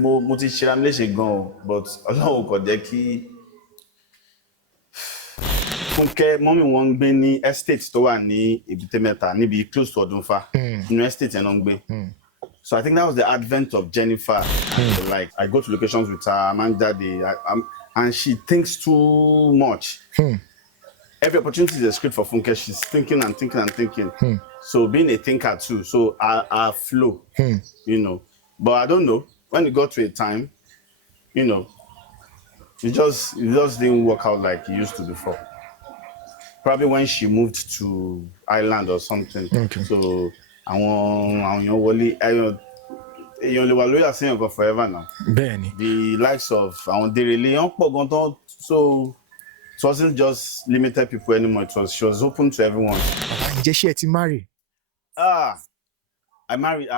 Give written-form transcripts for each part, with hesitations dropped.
mo ti ṣe am léṣe gan but Ọlọ́run kò jẹ́ kí Funke mọ́mì wọn ń gbé ní estate tó wà ní Èbúté Mẹ́ta níbi close to Ọdúnfà nínú estate yẹn náà ń gbé. So I think that was the advent of Jennifer. So like I go to locations with her, man daddy, and she thinks too much. Every opportunity is a script for Funke. She's thinking and thinking and thinking. So being a thinker too, so I flow, you know. But I don't know, when it got to a time, you know, it just didn't work out like it used to before. Probably when she moved to Ireland or something. Okay. So àwọn èèyàn wọlé èèyàn lè wà lórí àṣeyàn kan forever now. Bẹ́ẹ̀ni. The likes of àwọn Derele wọ́n pọ̀ gan tán, so it wasn't just limited people anymore. She was open to everyone. Ǹjẹ́ ṣé ẹ ti marry? I married.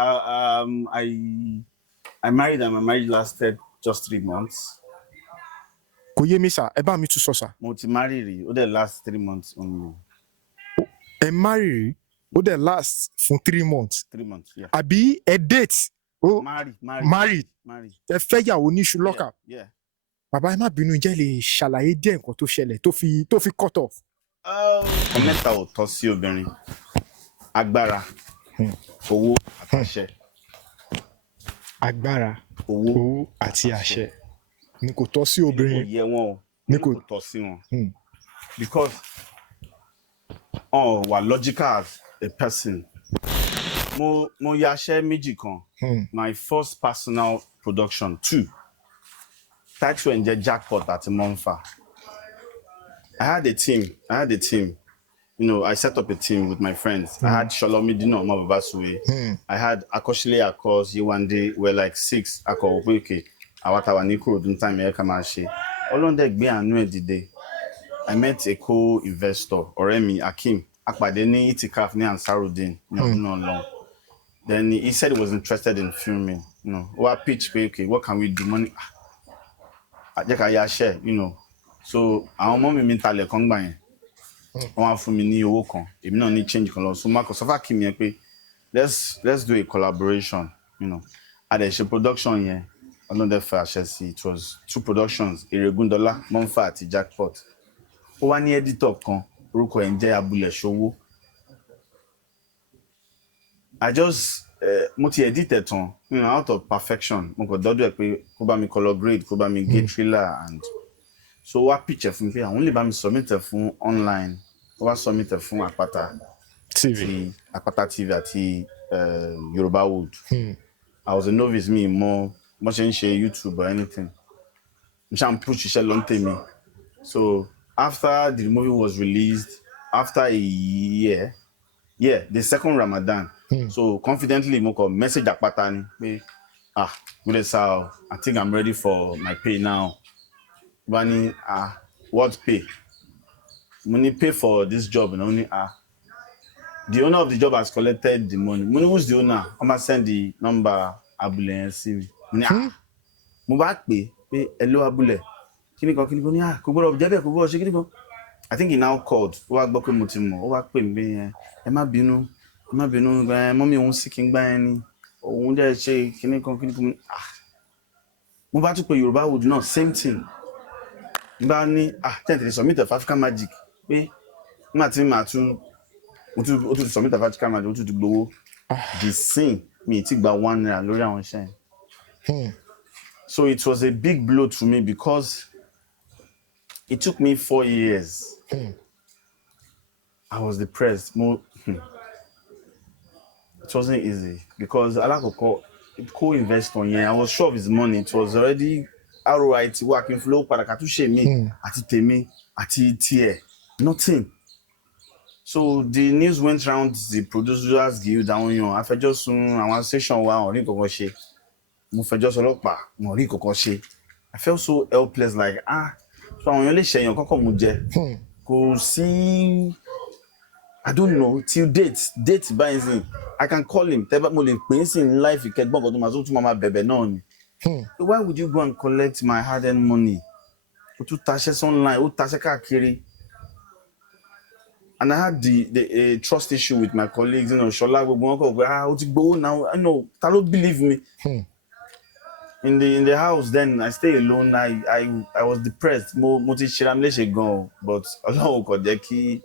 I married and my marriage lasted just 3 months. Kò yé mi sà, ẹ bá mi tún sọ sà. Mo ti marry rí, ó dẹ̀ last 3 months only. Ẹ marry rí, ó dẹ̀ last fún 3 months. 3 months, yeah. Àbí ẹ date? Married. Ẹ fẹ́ yàwó ní iṣu lọ́kà. Yeah. Bàbá ẹ má bínú, jẹ́ lè ṣàlàyé díẹ̀ nǹkan tó ṣẹlẹ̀ tó fi cut off. Mẹ́ta ò tọ́ sí obìnrin. Agbára, owó àti àṣẹ. Agbára, owó àti àṣẹ. Ní kò tọ́ sí obìnrin. Kò yẹ wọn o. Ní kò tọ́ sí wọn. Because wà logical as a person. Mo yaṣẹ́ méjì kan. My first personal production 2. Title ẹ̀ ń jẹ́ Jackpot àti Monfa. I had a team. You know, I set up a team with my friends. I had Sholomi Dino Mababasuwe. I had Akoshile Akos, Yewande, we're like 6. Okay. Awatawa Nikuro Dunta America Mashi. Olonde Gbe Anu Edide. I met a co-investor, Oremi Akim. Akpade ni Itikaf ni Ansarudin. No long. Then he said he was interested in filming. You know, what pitch? Okay, what can we do? Money. I share. You know. So our mom mi ta le kan gba yẹn. Wọ́n fún mi ní owó kan. Èmi náà ní change kan lọ. So Marcus sọ fún Akim yẹn pé let's do a collaboration. You know. A dẹ̀ ṣe production yẹn. Ọlọ́dẹ fẹ́ àṣẹ sí. It was 2 productions. Eregundola, Monfa àti Jackpot. Ó wá ní editor kan. Orúkọ ẹ̀ ń jẹ́ Abúlé Ṣòwò. I just mo ti edit ẹ̀ tán, you know, out of perfection. Mo kàn dọ́dọ̀ ẹ̀ pé kó bá mi collaborate, kó bá mi gé thriller and so wá pitch ẹ̀ fún mi pé àwọn lè bá mi submit ẹ̀ fún online. Ó wá submit ẹ̀ fún Àpáta TV àti Yorubawood. I was a novice me more ṣe ń ṣe YouTube or anything. Mo ṣe ń push iṣẹ́ lọ ń tèmi. So after the movie was released, after a year, the second Ramadan. So confidently, mo kọ message Àpáta ni pé good sir, I think I'm ready for my pay now. Bani what pay? Mo ní pay for this job, and only the owner of the job has collected the money. Mo ní who's the owner? I'm gonna send the number Abule CV. Mo bá pè pé hello Abule. Kíni kan ní kò gbọ́dọ̀ jẹ́ bẹ́ẹ̀ kò gbọ́dọ̀ ṣe kíni kan. I think he now called. Ó wá gbọ́ pé mo ti mọ̀. Ó wá pè mí ẹ má bínú mọ́mí òun sì kí n gbá ẹni òun dẹ̀ ṣe kíní kan mo bá tún pé Yorubawood náà same thing. Bá ní tẹ́ǹtì submit of African Magic pé nígbà tí màá tún ó tún submit of African Magic ó tún ti gbowó the same mi ti gba 1 naira lórí àwọn iṣẹ́ yẹn. So it was a big blow to me because it took me 4 years. I was depressed. It wasn't easy because Alakoko co-invest on here. I was sure of his money. It was already ROI working flow parakatu me ati temi ati tie nothing. So the news went round the producers guild down yon. I just àwọn station wa on rí kankan ṣe. Mo fẹ́ just ọlọ́pàá mo rí kankan ṣe. I felt so helpless like so àwọn èèyàn lè ṣe èèyàn kankan mo jẹ. Kò sí I don't know till date buys him. I can call him. Tẹ́bá mo lè pè in life ìkẹ́gbọ́n kan tó máa tó tún máa bẹ̀bẹ̀ náà ni. Why would you go and collect my hard-earned money? O tún taṣẹ́ online, o taṣẹ́ káàkiri. And I had the trust issue with my colleagues, you know, Shola gbogbo wọn kọ pé o ti gbowó now. I know, ta ló believe me. in the house then I stay alone. I was depressed. Mo ti ṣe ra mi léṣe gan, but Ọlọ́run kò jẹ́ kí.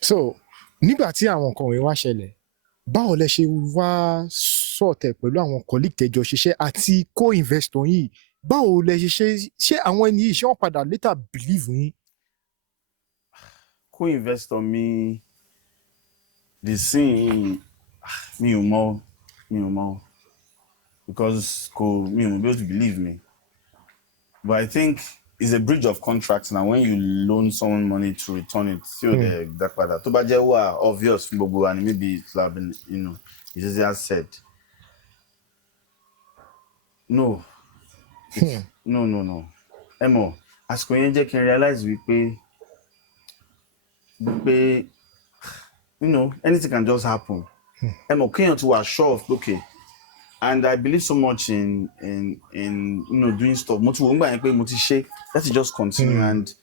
So nígbà tí àwọn nǹkan wọ̀nyí wá ṣẹlẹ̀, báwo lẹ ṣe wá sọ̀tẹ̀ pẹ̀lú àwọn colleague tẹ́jọ ṣiṣẹ́ àti co-investor yìí, báwo lẹ ṣe àwọn ẹni yìí ṣé wọ́n padà later believe yín? Co-investor mi the scene mi ò mọ̀ because mi ò mọ̀ bí ó ti believe me, but I think it's a breach of contract now when you loan someone money to return it tí o dẹ̀ dá padà. Tó bá jẹ́ wà obvious fún gbogbo wa ni maybe it have been, it's easier said. No. No. Ẹ mọ̀, àsìkò yẹn jẹ́ kí n realize wípé anything can just happen. Ẹ mọ̀, kéèyàn ti wà sure of okay, and I believe so much in doing stuff. Mo ti wò nígbà yẹn pé mo ti ṣe, let's just continue, and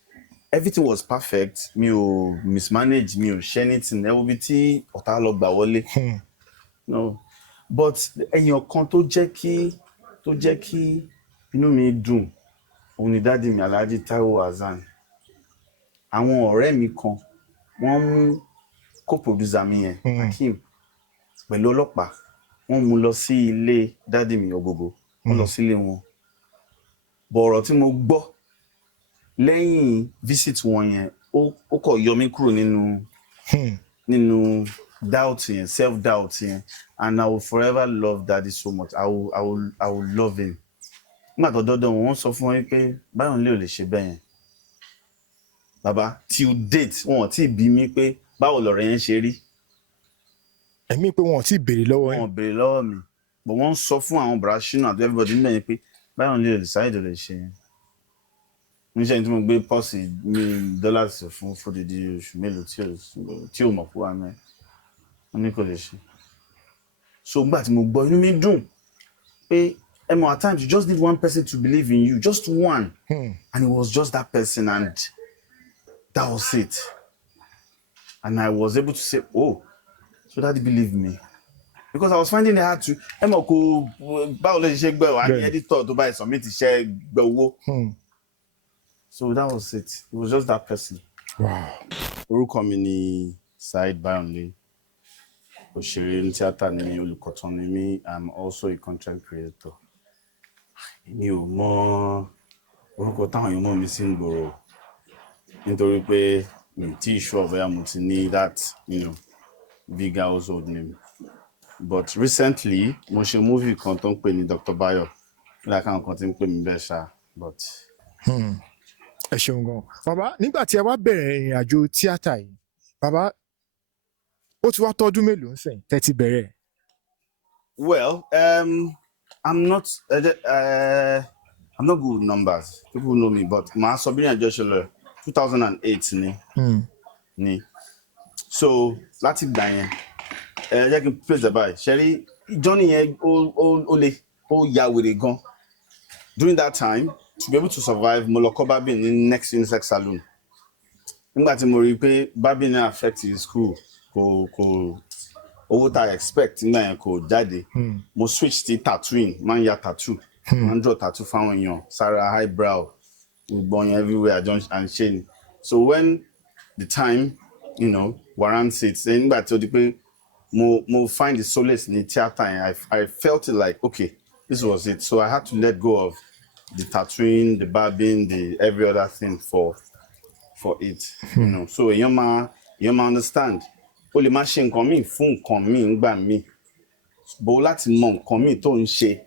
everything was perfect. Mi ò mismanage, mi ò ṣe anything. Ẹ wo bí tí ọ̀tá lọ gbà wọlé. No, but èèyàn kan tó jẹ́ kí inú mi dùn òun ni dáàdi mi Alhaji Taiwo Hassan. Àwọn ọ̀rẹ́ mi kan wọ́n mú co-producer mi yẹn Akeem pẹ̀lú ọlọ́pàá, wọ́n mú lọ sí ilé dáàdi mi Ògògó, wọ́n lọ sílé wọn. Bọ̀ ọ̀rọ̀ tí mo gbọ́ lẹ́yìn visit wọn yẹn ó kọ̀ yọ mí kúrò nínú doubt yẹn, self doubt yẹn, and I will forever love daddy so much. I will love him. Nígbà tó dọ́dọ̀ wọn sọ fún wọn pé Bayonle ò lè ṣe bẹ́ẹ̀ yẹn. Bàbá till date wọn ò tí ì bí mi pé báwo lọ̀rọ̀ yẹn ṣe rí. Ẹ̀mí pé wọn ò tí ì béèrè lọ́wọ́ yín. Wọn ò béèrè lọ́wọ́ mi, but wọ́n sọ fún àwọn bàrà ṣínà àti everybody níbẹ̀ yẹn pé Bayonle ò lè Saheed ò lè ṣe yẹn. Níṣẹ́ tí mo gbé pọ́ọ̀sì $1 fún fódìdí oṣù mélòó tí ò mọ̀ fún wa mẹ́, wọ́n ní kò lè ṣe. So nígbà tí mo gbọ́ inú mi dùn pé at times you just need one person to believe in you, just one, and it was just that person, and that was it. And I was able to say, oh, so daddy believed me, because I was finding it hard to kò báwo lè ṣe gbẹ wá ní editor tó bá submit iṣẹ́ gbẹ owó. So that was it. It was just that person. Wow. Orúkọ mi ni Saheed Bayonle. Òṣèré ní tíátà ni mi, olùkọ̀tàn ni mi. I'm also a content creator. Mi ò mọ orúkọ táwọn èèyàn mọ̀ mi sí ìgboro nítorí pé mi tí ì sure bóyá mo ti ní that big household name. But recently mo ṣe movie kan tó ń pè ní Dr. Bayo, like àwọn kan tí ń pè mí bẹ́ẹ̀ ṣá, but. Ẹ ṣeun gan. Bàbá, nígbà tí ẹ wá bẹ̀rẹ̀ ìrìn àjò tíátà yìí, bàbá, ó ti wá tọ́dún mélòó sẹ́yìn tẹ́ ti bẹ̀rẹ̀? Well, I'm not good with numbers. People know me, but màá sọ bí ìrìn àjò ṣe lọ 2008 ni. So láti gbà yẹn, jẹ́ kí n place the by. Ṣẹ́rí journey yẹn ó ya wèrè gan. During that time, to be able to survive, mo lọ kọ́ barbing ní next unisex salon. Nígbà tí mo rí pé barbing náà affect his school, kò owó tá expect nígbà yẹn kò jáde. Mo switch sí tattooing, máa ń ya tattoo, máa ń draw tattoo fáwọn èèyàn, sára eyebrow, gbogbo yẹn everywhere and shane. So when the time, warrants it, nígbà tí ó di pé mo find the solace ní theatre yẹn, I felt it like, okay, this was it. So I had to let go of the tattooing, the barbing, the every other thing for it. So èèyàn máa understand. O lè máa ṣe nǹkan míì fún nǹkan míì ńgbà míì, bó láti mọ nǹkan míì tó ń ṣe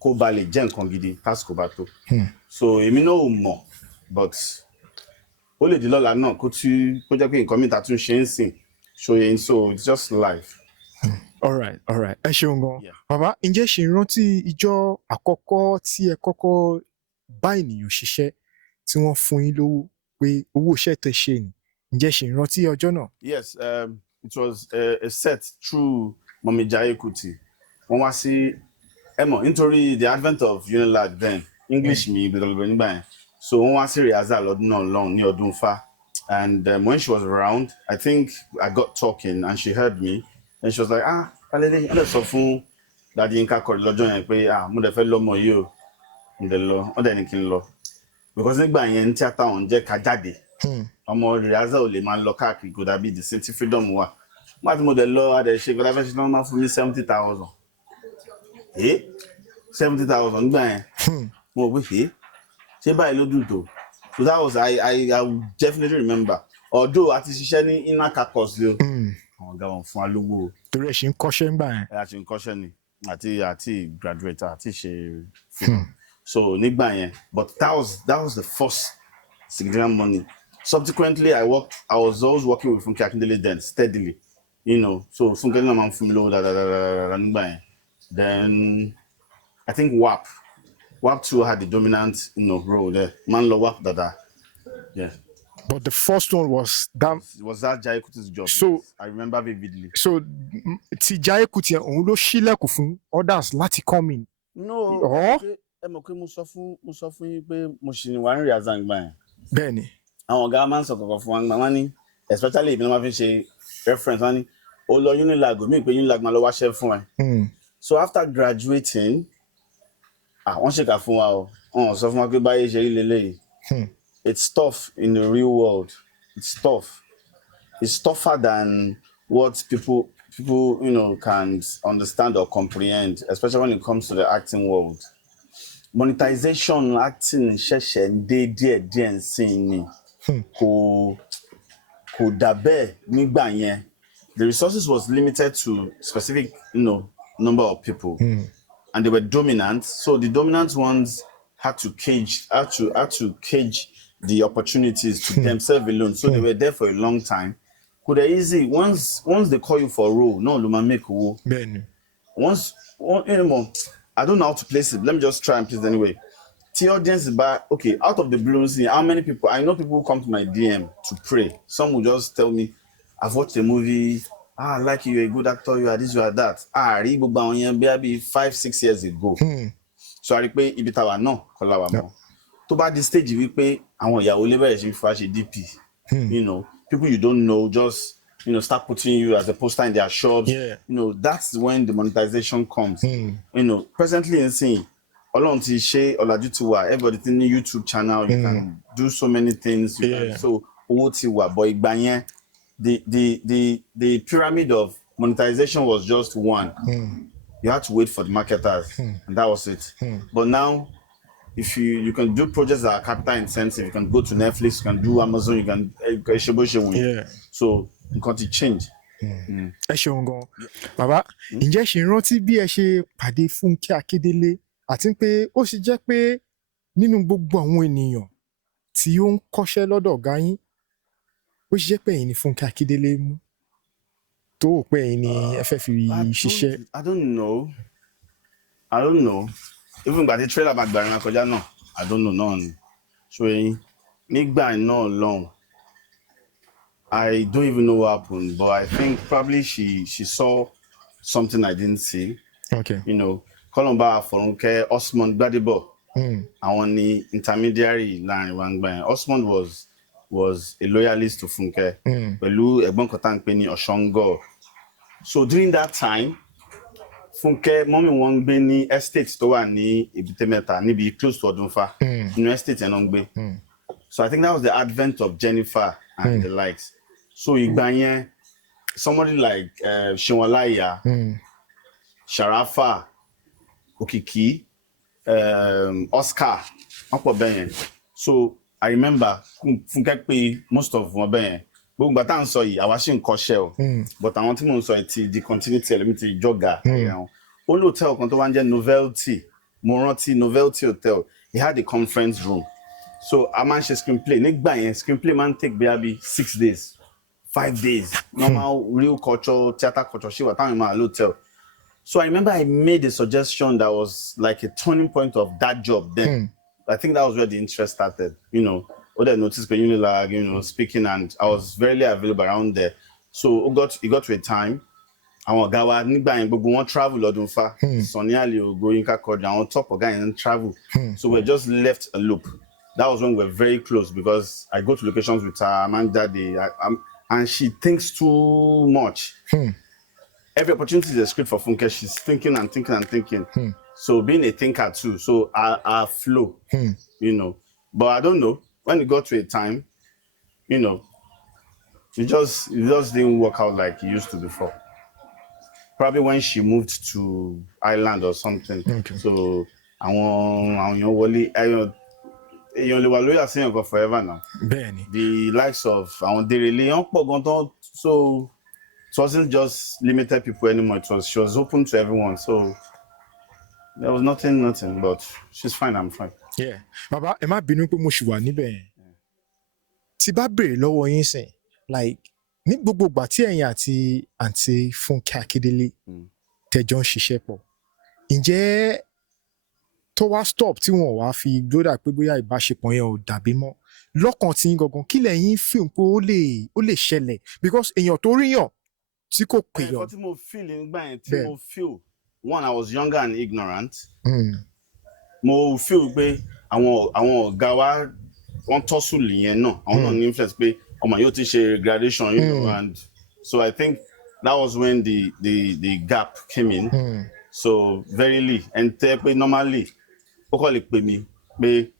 kó ba lè jẹ́ nǹkan gidi tásìkò bá tó. So èmi náà ò mọ̀, but ó lè di lọ́la náà kó jẹ́ pé nǹkan míì tá tún ṣe ń sìn ṣòye, so it's just life. All right. Ẹ ṣeun gan. Bàbá, ǹjẹ́ ṣe rántí ìjọ́ àkọ́kọ́ tí ẹ kọ́kọ́ bá ènìyàn ṣiṣẹ́ tí wọ́n fún yín lówó pé owó iṣẹ́ tẹ́ ṣe ni? Ǹjẹ́ ṣe rántí ọjọ́ náà? Yes, it was a set through Mummy Jaiye Kuti. Wọ́n wá sí nítorí the advent of Unilag then, English mi gbẹ̀gbẹ̀ nígbà yẹn. So wọ́n wá sí rehearsal lọ́dún náà lọ́hùn ní ọdún Ifá. And when she was around, I think I got talking and she heard me. And she was like, Alele, let's sọ fún Daddy Yinka kọrin lọ́jọ́ yẹn pé mo dẹ̀ fẹ́ lọ́mọ yìí o mo dẹ̀ lọ wọ́n dẹ̀ ní kí n lọ because nígbà yẹn ní tíátà ọ̀hún jẹ́ ká jáde ọmọ rìhásà ò lè máa lọ káàkiri kò dàbí the city freedom wà nígbà tí mo dẹ̀ lọ adẹ̀ ṣe kọ́lá fẹ́ ṣe náà máa fún mi 70,000 70,000 nígbà yẹn mo rò pé ṣé báyìí ló dùn tó so that was I definitely remember although a ti ṣiṣẹ́ ní inner campus yìí àwọn ọ̀gá wọn fún wa lówó torí ẹ̀ ṣe ń kọ́ṣẹ́ ńgbà yẹn. a ṣe ń kọ́ṣẹ́ ni àti graduate àti ṣe film so nígbà yẹn but that was the first significant money subsequently I was always working with Funke Akindele then steadily so Funke náà máa ń fún mi lówó dáadáa nígbà yẹn then I think WAP 2 had the dominant role there man lọ WAP dáadáa yeah. But the first one was that. Was that Jaiye Kuti's job? So yes. I remember vividly. So ti Jaiye Kuti òun ló ṣílẹ̀kùn fún others láti come in. No. Ẹ mọ̀ pé mo sọ fún yín pé mo ṣì ní wà ní rìazà gbà yẹn. Bẹ́ẹ̀ni. Àwọn ọ̀gá máa ń sọ kọ̀ọ̀kan fún wa gbà wọ́n ní especially ìbí máa fi ṣe reference wọ́n ní ó lọ Unilag mi pé Unilag máa lọ wáṣẹ́ fún ẹ. So after graduating wọ́n ṣèkà fún wa o wọ́n sọ fún wa pé báyé ṣe rí lélẹ́yìí. It's tough in the real world. It's tough. It's tougher than what people can understand or comprehend, especially when it comes to the acting world. Monetization acting ṣẹ̀ṣẹ̀ ń dé díẹ̀ nsìn ni kò dàbẹ́ nígbà yẹn. The resources was limited to specific number of people, and they were dominant. So the dominant ones had to cage the opportunities to themselves alone. So they were there for a long time. Could they easy once they call you for a role, no, Luma make a role. Once anymore, I don't know how to place it. Let me just try and place it anyway. The audience is back. Okay, out of the blue, see how many people I know people who come to my DM to pray. Some will just tell me, I've watched a movie. I like you, you're a good actor, you are this, you are that. Read maybe 5-6 years ago. So I replay Ibitawa no, Kolawa. To bá the stage wípé àwọn ìyàwó lè bẹ̀rẹ̀ sí fà ṣe DP people you don't know just start putting you as a poster in their shops. That's when the monetization comes. Presently in saying Ọlọ́run ti ṣe ọ̀làjú ti wà everybody ti ní YouTube channel you can do so many things so owó ti wà but ìgbà yẹn the pyramid of monetization was just one. You had to wait for the marketers and that was it. But now if you can do projects that are capital intensive, you can go to Netflix, you can do Amazon, you can so you can change. Ẹ ṣeun gan. Bàbá, ǹjẹ́ ṣe rántí bí ẹ ṣe pàdé Funke Akindele àti pé ó sì jẹ́ pé nínú gbogbo àwọn ènìyàn tí ó ń kọ́ṣẹ́ lọ́dọ̀ ọ̀gá yín ó sì jẹ́ pé ẹ̀yin ni Funke Akindele mú tó ò pé ẹ̀yin ni ẹ fẹ́ fi ṣiṣẹ́. I don't know. Even by the trailer back there, I don't know none. So nígbà náà long. I don't even know what happened, but I think probably she saw something I didn't see. Okay. Kolomba Funke Osmond Gbadebo. Àwọn ni intermediary láàrin wa ńgbà yẹn. Osmond was a loyalist to Funke. Pẹ̀lú ẹ̀gbọ́n kan tá ń pè ní Oshongo. So during that time, Funke mọ́mí wọn ń gbé ní estate tó wà ní Èbúté Mẹ́ta níbi close to Ọdúnfà. Inú estate yẹn náà ń gbé. So I think that was the advent of Jennifer and the likes. So ìgbà yẹn somebody like Shinwalaya, Sharafa, Okiki, Oscar, wọ́n pọ̀ bẹ́ẹ̀ yẹn. So I remember Funke pé most of wọn bẹ́ẹ̀ yẹn. Gbogbo ìgbà tá à ń sọ yìí àwa ṣì ń kọ́ṣẹ́ o but àwọn tí mò ń sọ yìí ti di continuity ẹlẹ́mi ti jọ́gà ó ní hotel kan tó wá ń jẹ́ Novelty mo rántí Novelty hotel he had a conference room so a máa ń ṣe screenplay nígbà yẹn screenplay máa ń take bí 6 days 5 days normal real culture theatre culture ṣì wà táwọn máa hotel so I remember I made a suggestion that was like a turning point of that job then I think that was where the interest started Other noticed by Unilag, speaking, and I was rarely available around there. So it got to a time. Àwọn ọ̀gá wa nígbà yẹn gbogbo wọn travel lọ́dún fa. Sunny Ali Ogo Yinka Quadri àwọn top ọ̀gá yẹn travel. So we just left a loop. That was when we were very close because I go to locations with her, Amanda, and she thinks too much. every opportunity is a script for Funke. She's thinking and thinking and thinking. So being a thinker too, so our flow, you know. But I don't know, when it got to a time, you know, it just didn't work out like it used to before. Probably when she moved to Ireland or something. Okay. So àwọn èèyàn wọlé èèyàn lè wà lórí àṣeyàn kan forever now. Bẹ́ẹ̀ni. The likes of àwọn Derele wọ́n pọ̀ gan tán, so it wasn't just limited people anymore. She was open to everyone. So there was nothing, but she's fine, I'm fine. Yeah. Bàbá ẹ má bínú pé mo ṣì wà níbẹ̀ yẹn. Tí bá béèrè lọ́wọ́ yín sìn, like ní gbogbo ìgbà tí ẹ̀yin àti àǹtí Funke Akindele tẹjọ́ ń ṣiṣẹ́ pọ̀, ǹjẹ́ tó wá stop tí wọ́n wá fi gbódà pé bóyá ìbáṣepọ̀ yẹn ò dàbí mọ́ lọ́kàn tí yín gangan kí lẹ̀yin feel pé ó lè ṣẹlẹ̀ because èèyàn tó ríyàn tí kò pèèyàn. Nǹkan tí mo feel nígbà yẹn tí mo feel one, I was younger and ignorant. Mo feel pé àwọn ọ̀gá wa wọ́n tọ́sùlù yẹn náà àwọn náà ní influence pé ọmọ yóò ti ṣe graduation, you know, and so I think that was when the gap came in. So verily, and tẹ́ pé normally ó kọ́ lè pè mí pé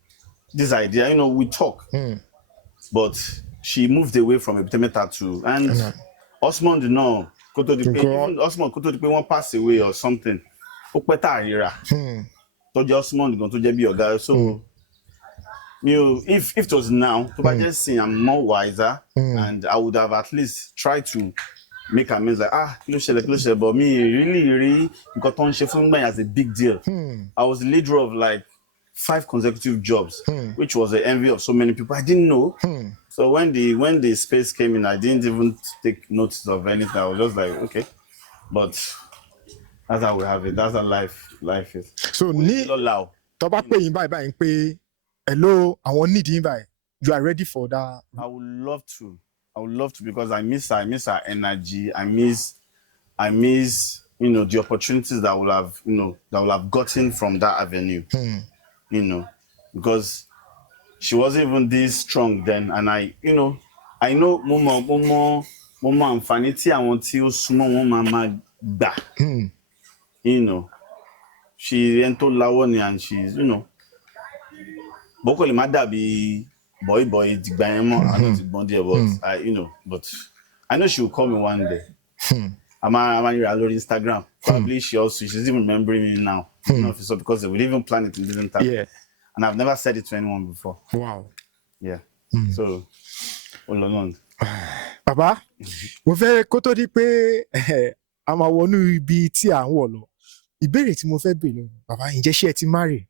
this idea, you know, we talk, but she moved away from Ebute Tattoo and Osmond náà kó tó di pé even Osmond kó tó di pé wọ́n pass away or something ó pẹ́ tá a ríra tó jẹ́ Osmond gan tó jẹ́ bí ọ̀gá. So if it was now, to just say I'm more wiser, and I would have at least tried to make amends like kí but me really got on Sheffield as a big deal. I was the leader of like 5 consecutive jobs, which was the envy of so many people. I didn't know. So when the space came in, I didn't even take notice of anything. I was just like, okay, but that's how we have it. That's how life is. So tó bá pè yín báyìí pé hello, I want need invite. You are ready for that? I would love to because I miss her energy. I miss, you know, the opportunities that will have gotten from that avenue. You know, because she wasn't even this strong then, and I know Momo àǹfààní tí àwọn tí ó súnmọ́ wọn máa gbà. You know, she ento lawoni and she's, you know, boko le má dàbí boy dìgbà yẹn mọ́, I don't think but but I know she will call me one day. I'm on Instagram. Probably she's even remembering me now. You know, so because they would even plan it in different time. Yeah. And I've never said it to anyone before. Wow. Yeah. So all along. Baba, mo fẹ́ kó tó di pé a máa wọnú ibi tí à ń wọ̀ lọ. Ìbéèrè tí mo fẹ́ béèrè lọ, bàbá, ǹjẹ́ ṣé ẹ ti marry?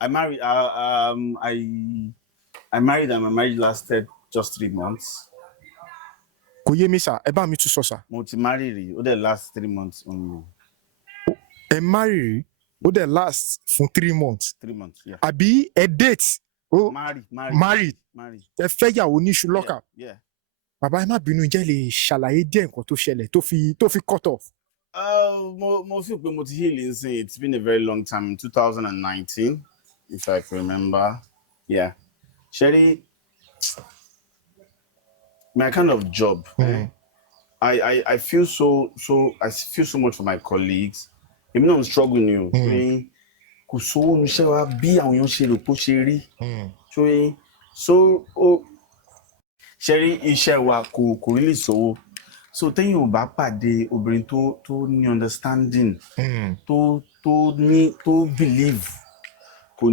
I married. I married and my marriage lasted just 3 months. Kò yé mi sà, ẹ bá mi tún sọ sà. Mo ti marry rí, ó dẹ̀ last 3 months only. Ẹ marry rí, ó dẹ̀ last fún 3 months. 3 months, yeah. Àbí ẹ date? Married. Ẹ fẹ́ yàwó ní ṣùlọ́kà. Yeah. Bàbá ẹ má bínú, ǹjẹ́ lè ṣàlàyé díẹ̀ nǹkan tó ṣẹlẹ̀ tó fi cut off. Mo feel pé mo ti heal insane. It's been a very long time. In 2019, if I can remember. Yeah. Sherry, my kind of job. I feel so much for my colleagues. Even though I'm struggling, kò sówó níṣẹ́ wa bí àwọn èèyàn ṣe rò pé ó ṣe rí. So Sherry, iṣẹ́ wa kò really sówó. So téèyàn ò bá pàdé obìnrin tó ní understanding, tó believe, kò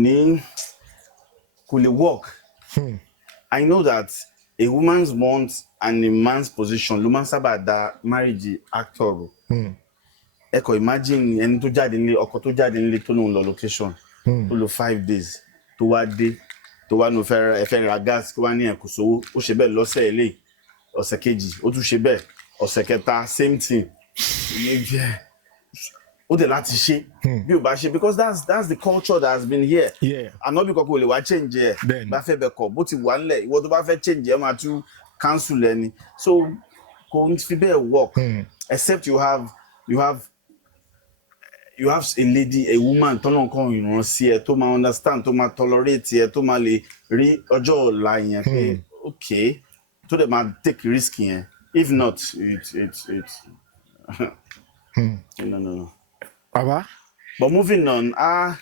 lè work. I know that a woman's want and a man's position ló máa ń sábà dá marriage actor. Ẹ kò imagine ẹni tó jáde nílé, ọkọ tó jáde nílé tó lóun lọ location tó lò 5 days tó wá dé tó wá no fẹ́ ra gas tó wá ní ẹ̀ kò sówó, ó ṣe bẹ́ẹ̀ lọ́sẹ̀ eléyìí, ọ̀sẹ̀ kejì ó tún ṣe bẹ́ẹ̀, ọ̀sẹ̀ kẹta same thing. Ó dẹ̀ láti ṣe bí ò bá ṣe, because that's the culture that has been here. Ànábì kankan ò lè wá change ẹ̀ bá fẹ́ bẹ̀ kọ̀ bó ti wà nílẹ̀, ìwọ tó bá fẹ́ change ẹ̀ máa tún cancel ẹni. So kò ń fi bẹ́ẹ̀ work except you have a lady, a woman tọ́nà kan ìran sí ẹ tó máa understand, tó máa tolerate ẹ, tó máa lè rí ọjọ́ ọ̀la yẹn pé okay, tó dẹ̀ máa take risk yẹn. If not, it's no. Baba. But moving on, I'm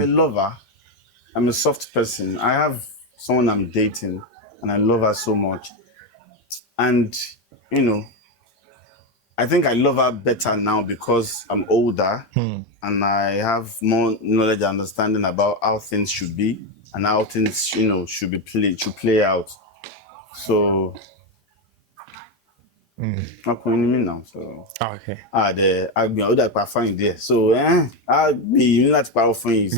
a lover. I'm a soft person. I have someone I'm dating, and I love her so much. And I think I love her better now because I'm older and I have more knowledge and understanding about how things should be and how things, should play out. So, ọkùnrin ni mí now. So, Okay. àgbìyànjú dà pa fáyìn díẹ̀. So, á gbìyànjú láti parọ́ fún yín.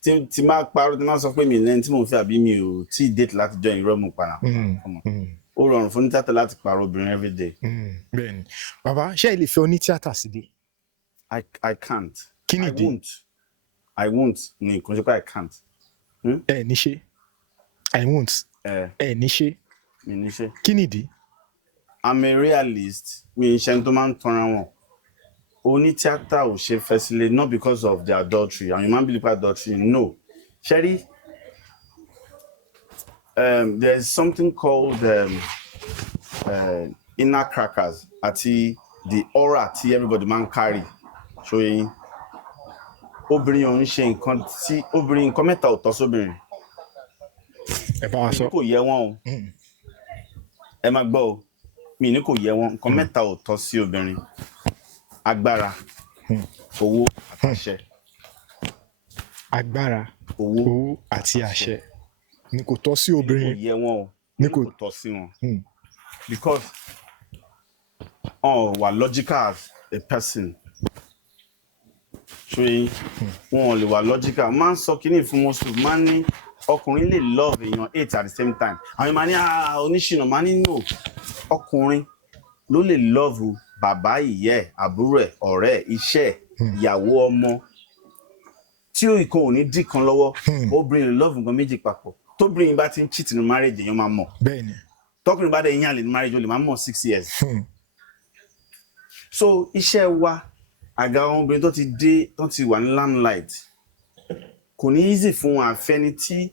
So, tí máa parọ́ tí máa sọ pé mi lẹ́ni tí mò ń fẹ́ àbí mi ò tí ì date láti jọ ìrọ́ mu padà. Ó rọrùn fún onítìátà láti parọ́ obìnrin everyday. Bẹ́ẹ̀ni. Bàbá, ṣé ẹ lè fẹ́ onítìátà sílé? I can't. Kí nìdí? I won't. Ní kò ṣe pé I can't. Ẹ ní ṣe. I won't. Ẹ ní ṣe. Mi ní ṣe. Kí nìdí? I'm a realist. Mi ń ṣe tó máa ń tanra wọn. Onítìátà ò ṣe fẹ́ sílé not because of the adultery. And you man believe adultery. No. Sherry, there's something called inner crackers àti the aura tí everybody man carry. Showing obìnrin ò ń ṣe nǹkan tí obìnrin nǹkan mẹ́ta ò tọ́ sóbìnrin. Ẹ bá wa sọ. Kò yẹ wọ́n o. Ẹ máa gbọ́ o. Mi ní kò yẹ wọ́n nǹkan mẹ́ta ò tọ́ sí obìnrin. Agbára, owó àti àṣẹ. Agbára, owó àti àṣẹ. Ní kò tọ́ sí obìnrin. Ní kò yẹ wọ́n o. Ní kò tọ́ sí wọn. Because wà logical as a person. Ṣé wọn ò lè wà logical? Máa ń sọ kíní fún most people. Máa ń ní ọkùnrin lè love èèyàn 8 at the same time. Àwọn máa ní oníṣìnà máa ní no. Ọkùnrin ló lè love bàbá ìyẹ́ àbúrò ẹ̀ ọ̀rẹ́ iṣẹ́ ìyàwó ọmọ tí ìkan ò ní dì kan lọ́wọ́ obìnrin lè love nǹkan méjì papọ̀ tóbìnrin bá ti ń cheat ní marriage èèyàn máa mọ̀ bẹ́ẹ̀ni tọkùnrin bá dẹ̀ yín àlè ní marriage ó lè máa mọ̀ 6 years so iṣẹ́ wa àga àwọn obìnrin tó ti wà ní limelight kò ní easy fún àfẹ́ni tí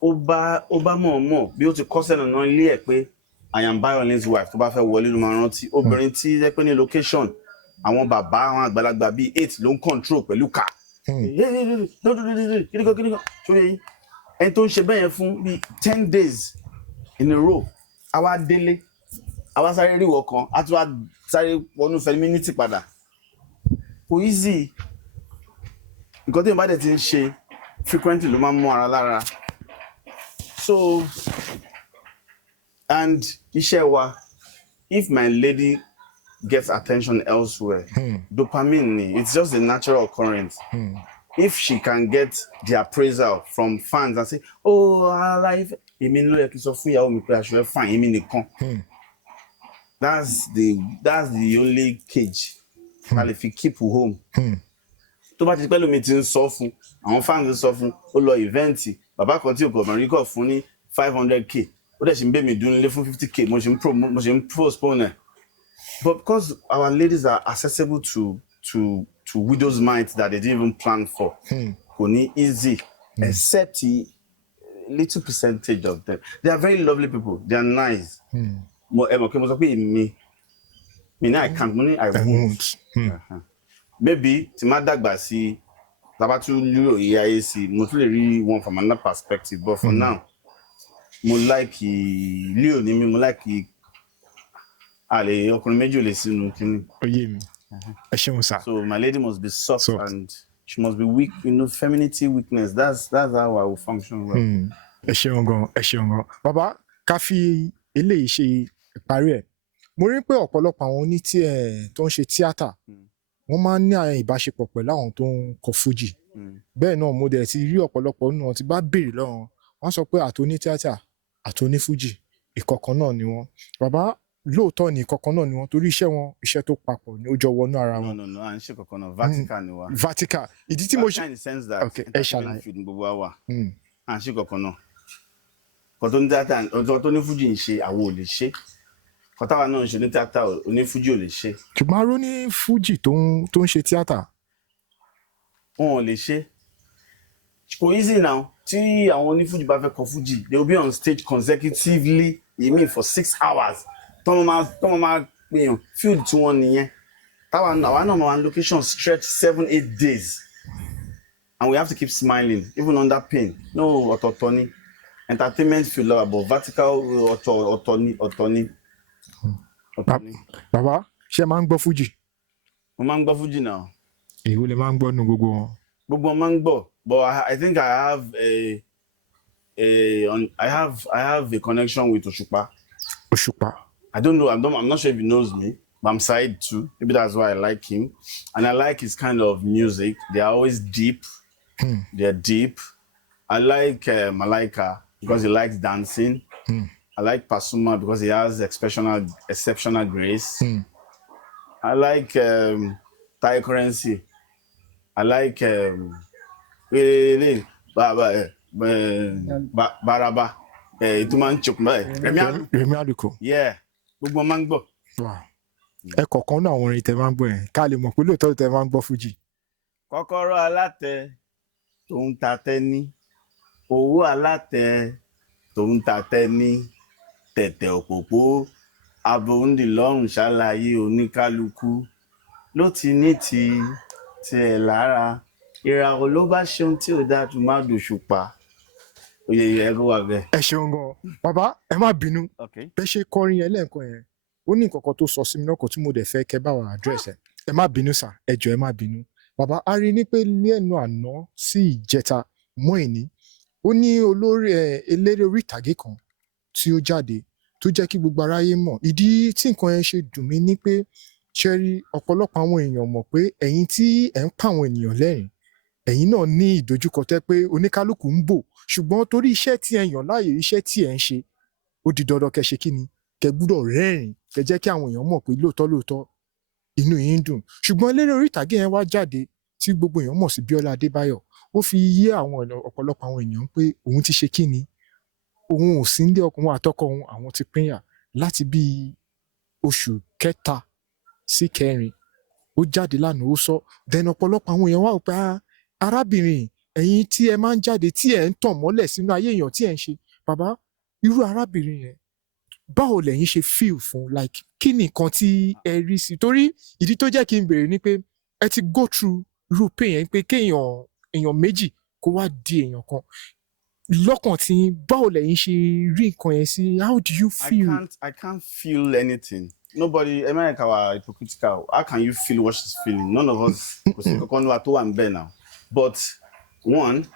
ó bá mọ̀ bí ó ti kọ́ sẹ́nu náà ilé ẹ̀ pé I am Bayonle's wife tó bá fẹ́ wọlé ló máa rántí obìnrin tí jẹ́ pé ní location àwọn bàbá àwọn àgbàlagbà bíi 8 ló ń control pẹ̀lú car kíríkọ́ ṣóyè yín ẹni tó ń ṣe bẹ́ẹ̀ yẹn fún bíi 10 days in a row àwa délé àwa sáré ríwọ kan a tún wá sáré wọnú femininity padà kò easy nǹkan tí ìbá dẹ̀ ti ń ṣe frequently ló máa ń mú ara lára so and iṣẹ́ wa if my lady gets attention elsewhere dopamine it's just a natural occurrence if she can get the appraisal from fans and say oh life èmi ló yẹ kí sọ fún ìyàwó mi pé aṣọ ẹ fine èmi nìkan that's the only cage a lè fi keep home tó bá ti pẹ́ lómi ti ń sọ fún àwọn fans ń sọ fún ó lọ event bàbá kan tí òkò ọmọrin kọ fún ní 500k ó dẹ̀ ṣe ń bẹ́ mi dún nílé fún 50k mo ṣe ń postpone ẹ̀ but because our ladies are accessible to widows' minds that they didn't even plan for kò ní easy except a little percentage of them they are very lovely people they are nice mo sọ pé mi ní I can't mo ní I won't maybe tí má dàgbà sí tàbá tún lérò ìyá ayé sí mo tún lè rí one from another perspective but for now mo like leo ní mi mo like àlè ọkùnrin méjì ò lè sínú kíní. Oyè mi ẹ ṣeun sá. So my lady must be soft and she must be weak, femininity weakness. That's how I will function well. Ẹ ṣeun gan. Bàbá ká fi eléyìí ṣe ìparí ẹ̀. Mo rí pé ọ̀pọ̀lọpọ̀ àwọn tó ń ṣe tíátà wọ́n máa ń ní ìbáṣepọ̀ pẹ̀lú àwọn tó ń kọ fújì. Bẹ́ẹ̀ náà mo dẹ̀ ti rí ọ̀pọ̀lọpọ̀ nínú wọn tí bá béèrè lọ́wọ́ wọ́n sọ pé àtòní tíátà àtòní fújì ìkọ̀kan náà ni wọ́n. Bàbá lóòótọ́ ni ìkọ̀kan náà ni wọ́n torí iṣẹ́ tó papọ̀ ni ó jọ wọnú ara wọn. No à ń ṣe kọ̀kan náà vertical ni wa. Vertical ìdí tí mo ṣe. in the sense that ẹ ṣàlàyé field gbogbo wa wà à ń ṣe kọ̀kan náà kọ̀tọ́ ní tíátà ọjọ́ tó ní fújì ń ṣe àwọn ò lè ṣe kọ̀táwa náà ń ṣe ní tíátà onífújì ò lè ṣe. ṣùgbọ́n aró ní fújì tó ń ṣe tíátà. wọn ò lè ṣe kò easy now tí àwọn onífújì bá fẹ́ kọ fújì they will be on stage consecutively for 6 hours tọ́mọ máa pèèyàn field tí wọ́n nìyẹn àwa náà máa location stretch 7-8 days and we have to keep smiling even under pain no ọ̀tọ̀ọ̀tọ̀ ni entertainment field lọ́wọ́ but vertical ọ̀tọ̀ ni. Bàbá ṣé máa ń gbọ́ fújì? Mo máa ń gbọ́ fújì náà. Èwo lè máa ń gbọ́ nu gbogbo wọn? Gbogbo wọn máa ń gbọ́ but I think I have a connection with Òṣùpá. Òṣùpá. I don't know. I'm not sure if he knows me, but I'm Saheed too. Maybe that's why I like him, and I like his kind of music. They are always deep. They're deep. I like Malaika because he likes dancing. I like Pasuma because he has exceptional grace. I like Thai Currency. I like Baraba. Ituman Chukma. Remi Aluko. Yeah. Gbogbo máa ń gbọ́. Ẹ kọ̀ọ̀kan náà àwọn orin tẹ máa ń gbọ́ yẹn ká lè mọ̀ pé lóòótọ́ tẹ máa ń gbọ́ fújì. Kọ́kọ́rọ́ alátẹ tó ń ta tẹ́ní, owó alátẹ tó ń ta tẹ́ní, tẹ̀tẹ̀ òpópó, abòúndìlọ́rùn ṣàlàyé oníkálukú ló ti ní tiẹ̀ lára. Ìràwọ̀ ló bá ṣeun tí ò dáa tó má dòṣùpá. Oyè ẹ̀rọ wà bẹ́ẹ̀. Ẹ ṣeun gan bàbá ẹ má bínú bẹ́ ṣe kọrin yẹn lẹ́ẹ̀kan yẹn ó ní nǹkan kan tó sọ sí mi náà kò tí mo dẹ̀ fẹ́ kẹ́ bá wa address ẹ má bínú sà ẹ jọ̀ọ́ ẹ má bínú. Bàbá a rí i ní pé lẹ́nu àná sí ìjẹta mọ́ ìní ó ní eléré orí ìtàgé kan tí ó jáde tó jẹ́ kí gbogbo aráyé mọ̀ ìdí tí nǹkan yẹn ṣe dùn mí ní pé ṣẹ́rí ọ̀pọ̀lọpọ̀ àwọn èèyàn mọ̀ pé ẹ̀yin tí ẹ̀ ń pa àwọn ènìyàn lẹ́rìn ẹ̀yin náà ní ìdojúkọ tẹ́ pé oníkálukú ń bò ṣùgbọ́n torí iṣẹ́ tí ẹ yàn láàyò iṣẹ́ tí ẹ ń ṣe ó di dandan kẹ́ ṣe kí ni kẹ́ gbúdọ̀ rẹ́rìn kẹ́ jẹ́ kí àwọn èèyàn mọ̀ pé lóòótọ́ inú yín dùn ṣùgbọ́n eléré orí ìtàgé yẹn wá jáde tí gbogbo èèyàn mọ̀ sí Bíọ́lá Adébáyọ̀ ó fi yé àwọn ọ̀pọ̀lọpọ̀ àwọn èèyàn pé òun ti ṣe kí ni òun ò sí nílé ọkùnrin àtọkọ òun àwọn ti pínyà láti bí oṣù kẹta sí kẹrin ó jáde lánàá ó sọ then ọ̀pọ̀lọpọ̀ àwọn èèyàn wá pé arábìnrin ẹ̀yin tí ẹ máa ń jáde tí ẹ ń tàn mọ́lẹ̀ sínú ayé èèyàn tí ẹ ń ṣe bàbá irú arábìnrin yẹn báwo lẹ̀yin ṣe feel fún like kí ni nǹkan tí ẹ rí sí torí ìdí tó jẹ́ kí n béèrè ni pé ẹ ti go through irú pain yẹn pé kéèyàn méjì kó wá di èèyàn kan lọ́kàn tí báwo lẹ̀yin ṣe rí nǹkan yẹn sí how do you feel? I can't feel anything. Nobody, America are hypocritical. How can you feel what she's feeling? None of us. Now. But one,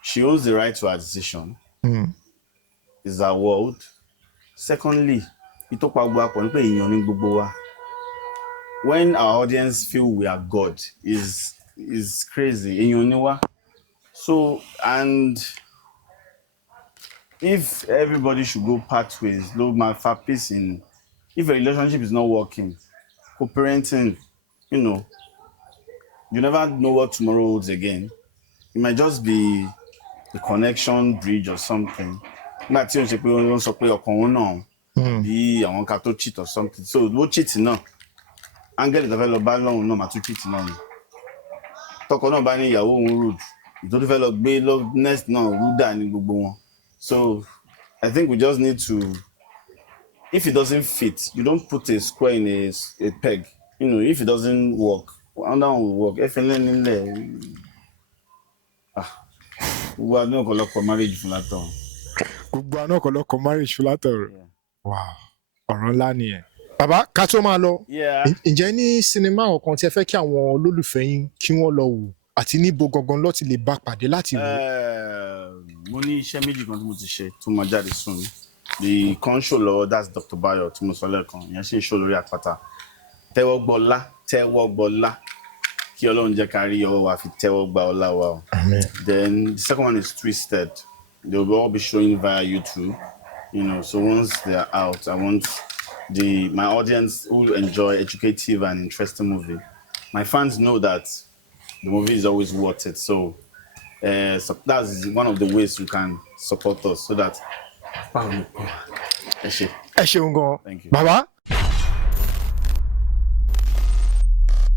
she owns the right to her decision. It's her world. Secondly, when our audience feel we are God, is crazy. So, and if everybody should go pathways, low peace in. If a relationship is not working, co-parenting, you never know what tomorrow holds again. It might just be a connection bridge or something. Not you sọ pé ọkàn wọn náà bí àwọn ká tó cheat or something. So no cheating náà. Angel tó fẹ́ lọ bá lọ́hùn náà máa tún cheat náà ni. Tọkọ náà bá ní ìyàwó òun rude. Ìtò tó fẹ́ lọ gbé next náà rude ní gbogbo wọn. So I think we just need to. If it doesn't fit, you don't put a square in a peg. If it doesn't work, another one will work. If you learn in there, we are not going to marriage for that time. Gbogbo àná ọ̀pọ̀lọpọ̀ marriage fún látọ̀rọ̀. Wow, ọ̀rọ̀ ńlá nìyẹn. Bàbá ká tó máa lọ. Ǹjẹ́ ní sinimá ọ̀kan tí ẹ fẹ́ kí àwọn olólùfẹ́ yín kí wọ́n lọ wò àti níbo gangan ló ti lè bá pàdé láti wò? Mo ní iṣẹ́ méjì kan tí mo ti ṣe tó máa jáde soon. The con show lọ that's Dr. Bayo tí mo sọ lẹ́ẹ̀kan ìyẹn ṣe ń show lórí àpáta tẹ́wọ́ gbọ́lá kí Ọlọ́run jẹ́ ká rí ọwọ́ wa fi tẹ́wọ́ gba ọlá wa o. Then the second one is Twisted. They will all be showing via YouTube. So once they are out, I want my audience who enjoy educative and interesting movie. My fans know that the movie is always worth it. So that's one of the ways you can support us so that. Ẹ ṣeun gan. Thank you. Bàbá.